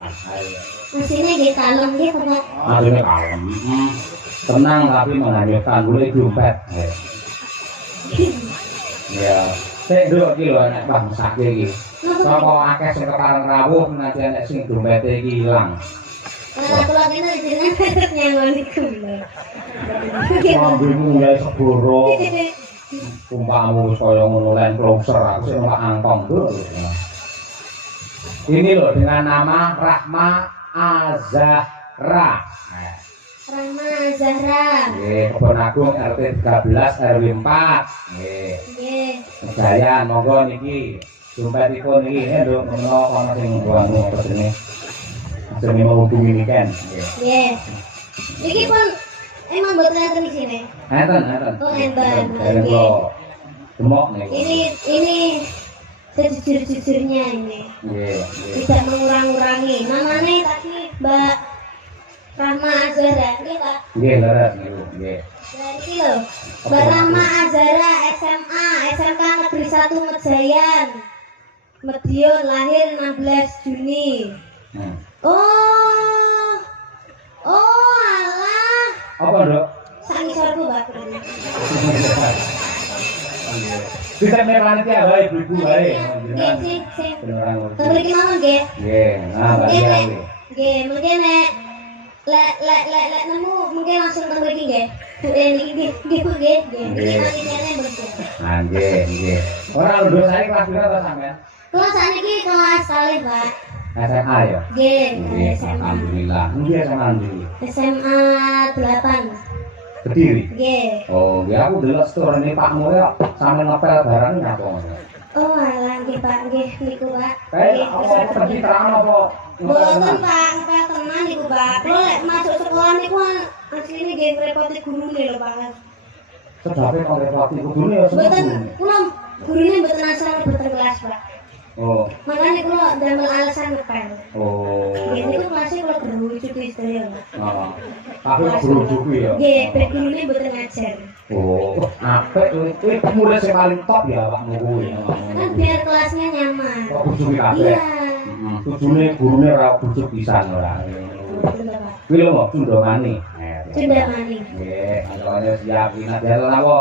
Mesinnya nggih kalem nggih, Pak. Asine kalem. Tenang tapi menghanyutkan boleh dompet. Ya, sik nduk iki lho nek bangsake iki. Sapa akeh sing kepareng rawuh nanti nek sing dompete iki ilang. Lah kula kene jenengan nyangon iku lho. Mambimu mulai segoro. Umpamu kaya ngono len klongser aku sing numpak angkong lho. Ini loh dengan nama Rahma Azahra. Rahma Zahra. Nggih, Kebon Agung RT 13 RW 4. Nggih. Nggih. Sedayan monggo niki dompetipun iki nduk menawa ana sing wanu pedene. Jenenge menghubungi niken. Nggih. Nggih. Iki pun emang mboten enten di sini. Enten. Oh, enten. Nggih. Demok niku. Ini sejujur-jujurnya ini. Nggih. Tidak mengurang-urangi. Namanya tadi Mbak Rahma Azhara, nggih Pak. Nggih, leres niku. Nggih. Nah, iki lho. Mbak Rahma Azhara SMA, SMK Negeri 1 Mejayan. Medion lahir 16 Juni. Oh. Oh, alah. Apa, Dok? Sak ngisorku, Pak. Bisa panitia bae ibu bae. Nggih, sing. Mriki mawon nggih. Nggih, nah bae. Nggih, mungkin nek lek nemu mungkin langsung teng mriki nggih. Nggih, Bu nggih. Nggih, panitiane mriki. Ah, nggih. Ora lho saya kelas pira to sampean? Kelas saniki kelas kalih, Pak. SMA ya? Nggih, Nggih, alhamdulillah. Nggih SMA ndi? SMA 8. Kediri. Nggih. Oh, nggih aku delok storene Pakmu ya sampe ngepel barang nyapa ngono. Oh, alah nggih, Pak. Nggih, niku, Pak. Kayak apa pencitraan apa? Mboten, Pak. Ngepel tenan niku, Pak. Kalau lek masuk sekolah niku asline nggih ngrepoti gurune lho, Pak. Sedape kok repoti gurune ya Mboten, kula gurune mboten asal mboten kelas, Pak. Oh. Makanya kula damel alasan ngepel. Oh. Nggih, niku kelasnya kula berujuki sedaya, Pak. Heeh. Tapi berujuki ya. Nggih, ben gurune mboten ngajar. Oh, apik kuwi murid sing paling top ya awakmu kuwi. Kan biar kelasnya nyaman. Kok bujuki kabeh. Iya. Heeh. Tujune gurune ora bujuk pisan ora. Betul, Pak. Kuwi lho kok Cundamani. Cundamani. Nggih, kantone siap ingat ya apa?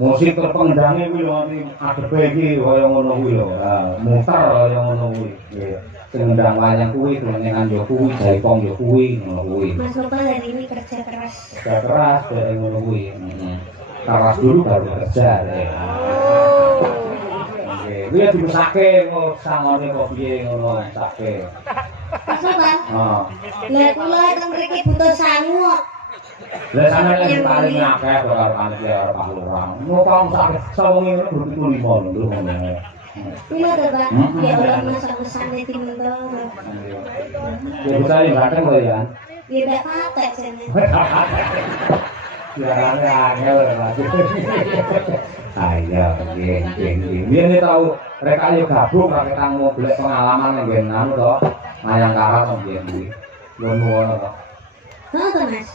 Musik terpengendange kuwi lho nganti adepe iki kaya ngono kuwi lho. Ha, mutar kaya ngono kuwi. Nggih. Sing ngendang wayang kuwi dolengan yo kuwi, jaipong yo kuwi, ngono kuwi. Mas Nopal hari ini kerja keras. Kerja keras kaya ngono kuwi. Heeh. Keras dulu baru kerja. Nggih, kuwi dibesake kok sangone kok piye ngono sake. Mas Nopal. Heeh. Lah kula teng mriki butuh sangu kok. Lah sampeyan yang paling akeh karo panitia karo Pak Lurah. Ngopong sak sawengi ngono berarti 5 lho ngono. Pila to, Pak? Ya Allah, masak-masakne timbang. Ya bisa yang batang lho ya. Ya ndak patek jane. Siarane angel lagi. Ayo, nggih. Biyen tau rek ayo gabung ra ketang golek pengalaman ning nggen anu to. Mayang karat biyen kuwi. Ngono to. Hah, to, Mas?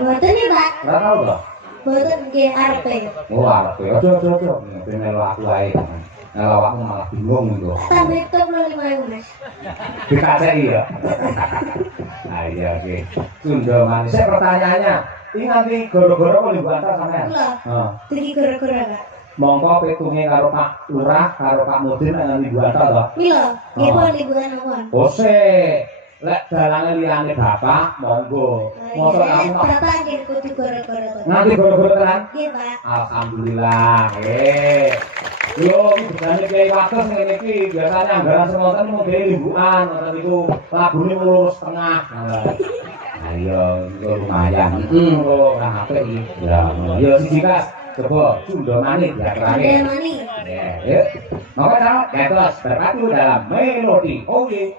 Boten ya, Pak. Ora tau to. Boten nggih arepe. Oh, arep. Ojo. Melu aku ae. Nah, awakmu malah bingung gitu. Tambah 25.000, Mas. Dikasih ya. Ayo, oke. Cundamani. Saya pertanyaannya, ini nanti gara-gara apa Ibu Antar sampean? Kula. Heeh. Dadi gara-gara, Pak. Monggo petunge karo Pak Lurah karo Pak Mudin nang Ibu Antar to. Mila, nggih pun liburan mawon. Ose, lek dalane liyane Bapak, monggo. Mosok kamu Bapak nggih kudu gara-gara to. nganti gara-gara tenan? Nggih, Pak. Alhamdulillah. Yo, iki bedane Kiai Wates ngene iki, biasanya anggaran semonten mung dhewe limbukan, ngoten niku lagune mung lurus tengah. Ayo, itu lumayan. Kok ora apik iki. Ya, yo siji Kas. Coba Cundamani ya terakhir. Cundamani. Ya, yuk. Maka tahu, terus berpatu dalam melodi. Oke.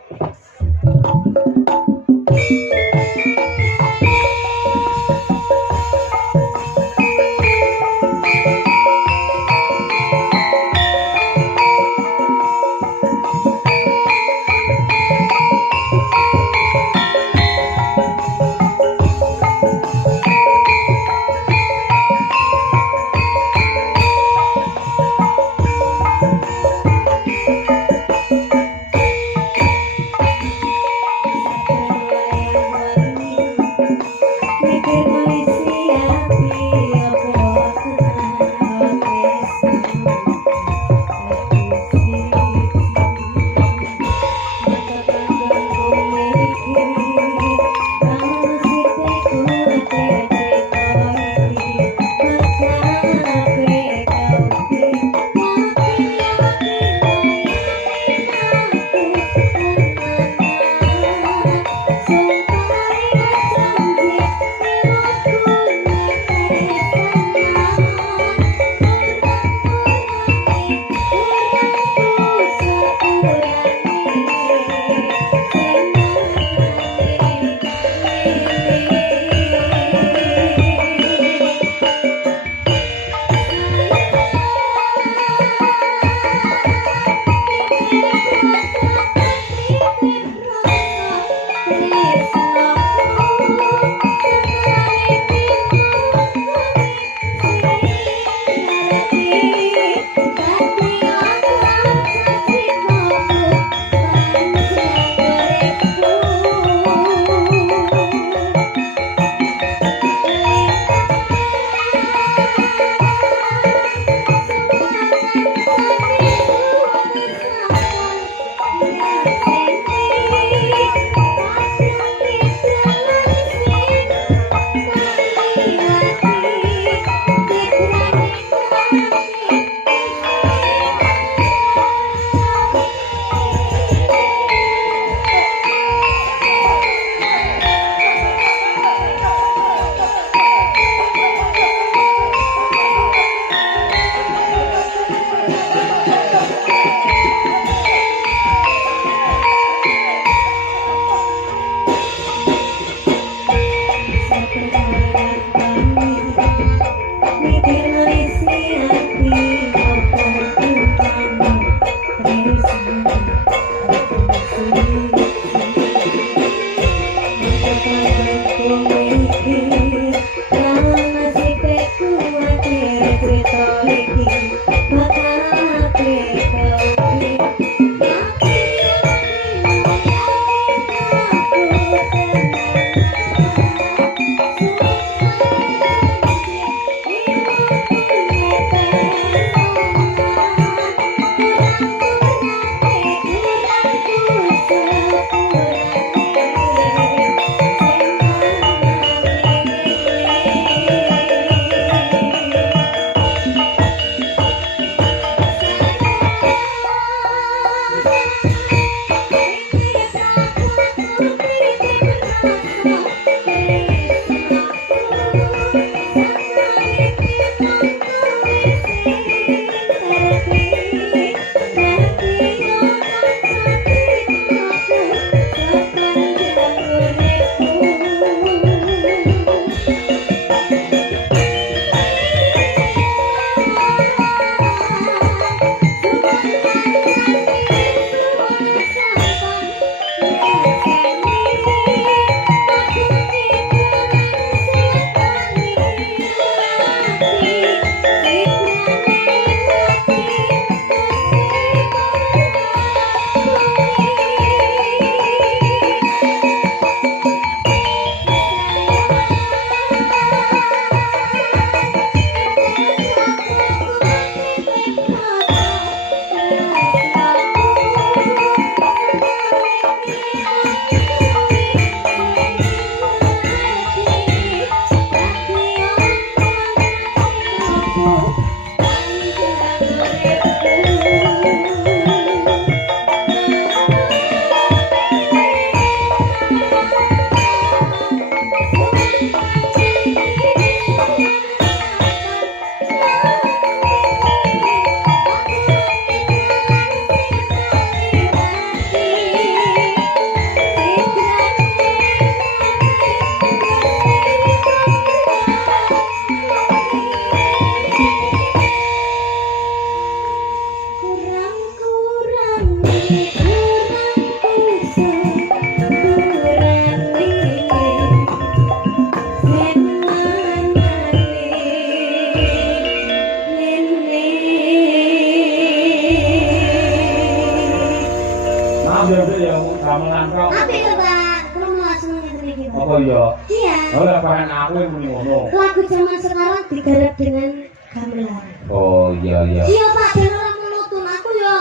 gamelan kok. Apa itu, Bang? Kalau mau langsung ngene iki. Apa iya? Iya. Ora bahan aku yang muni ngono. Lagu zaman sekarang digarap dengan gamelan. Oh iya iya. Iya, Pak, ben ora monoton. Aku yo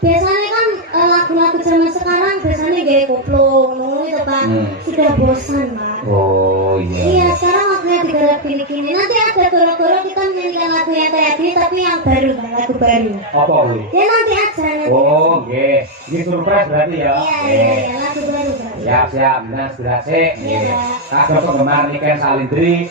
biasanya kan lagu-lagu zaman sekarang biasanya gaya koplo ngono itu, Pak. Sudah bosan, Pak. Oh iya. Iya, sekarang waktunya digarap gini-gini. Nanti ada goro-goro kita menyanyikan lagu yang kayak gini tapi yang baru, Bang, lagu baru. Apa kuwi? Ya nanti aja nanti. Oh, nggih. Iki surprise berarti ya. Iya, lagu baru, Bang. Siap, siap. Nah, sudah sik. Iya, Pak. Kagak penggemar Niken Salindri.